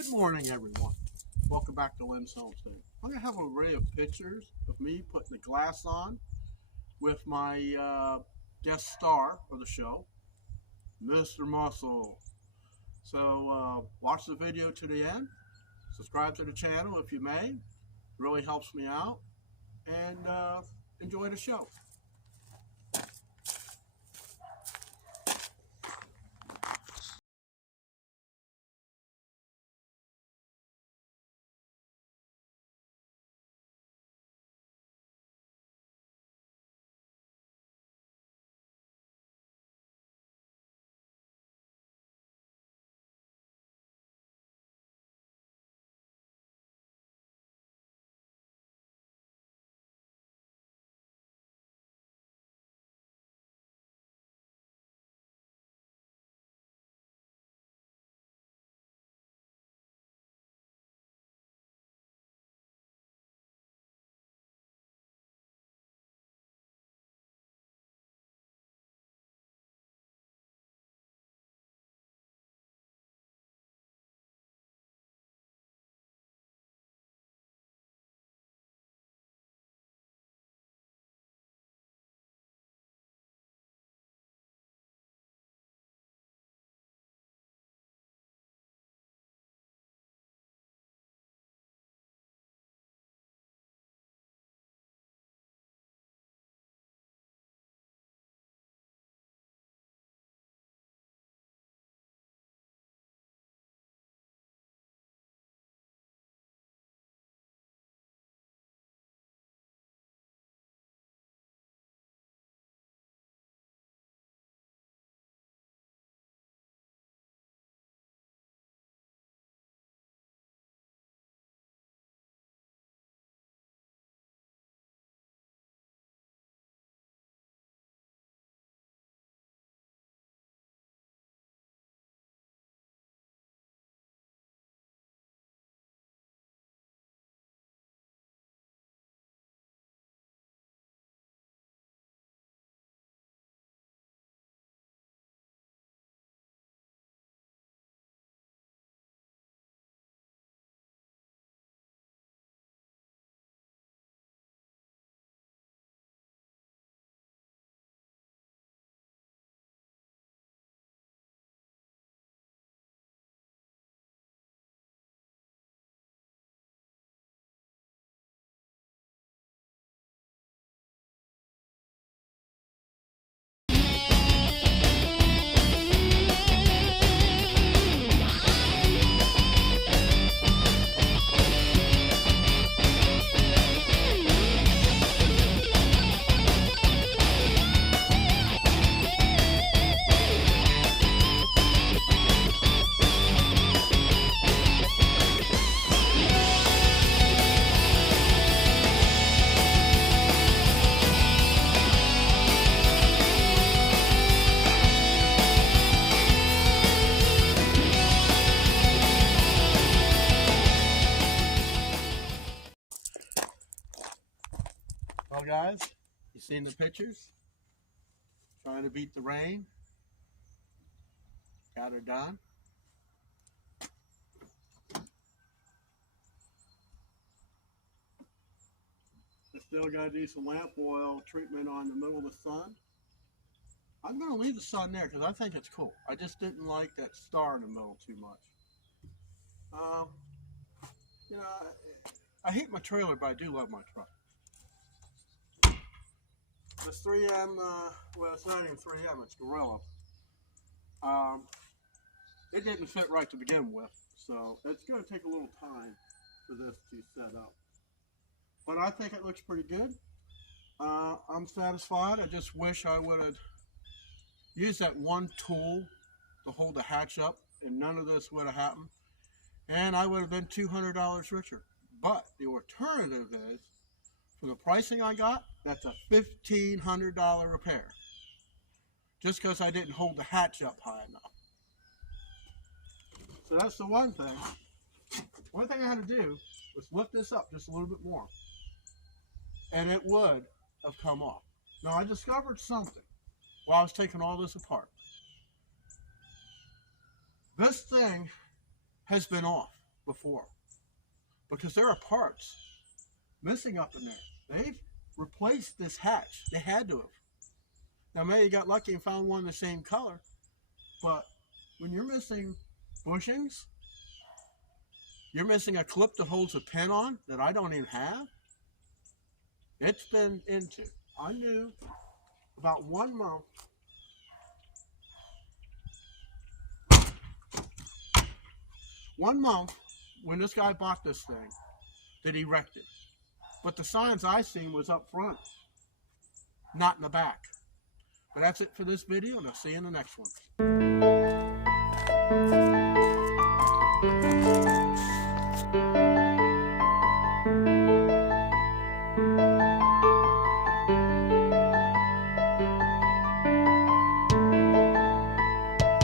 Good morning, everyone. Welcome back to Lynn's Homestead. I'm going to have an array of pictures of me putting the glass on with my guest star for the show, Mr. Muscle. So watch the video to the end. Subscribe to the channel if you may. It really helps me out. And enjoy the show. Well, guys, you seen the pictures? Trying to beat the rain. Got her done. I still got to do some lamp oil treatment on the middle of the sun. I'm going to leave the sun there because I think it's cool. I just didn't like that star in the middle too much. You know, I hate my trailer, but I do love my truck. This 3M, well, it's not even 3M, it's Gorilla. It didn't fit right to begin with, so it's going to take a little time for this to set up. But I think it looks pretty good. I'm satisfied. I just wish I would have used that one tool to hold the hatch up, and none of this would have happened. And I would have been $200 richer. But the alternative is, for the pricing I got, that's a $1,500 repair. Just because I didn't hold the hatch up high enough. So that's the one thing. One thing I had to do was lift this up just a little bit more. And it would have come off. Now I discovered something while I was taking all this apart. This thing has been off before. Because there are parts missing up in there. They've replaced this hatch. They had to have. Now maybe you got lucky and found one the same color, but when you're missing bushings, you're missing a clip that holds a pin on that I don't even have. It's been into. I knew about 1 month. One month when this guy bought this thing that he wrecked it. But the signs I seen was up front, not in the back. But that's it for this video, and I'll see you in the next one.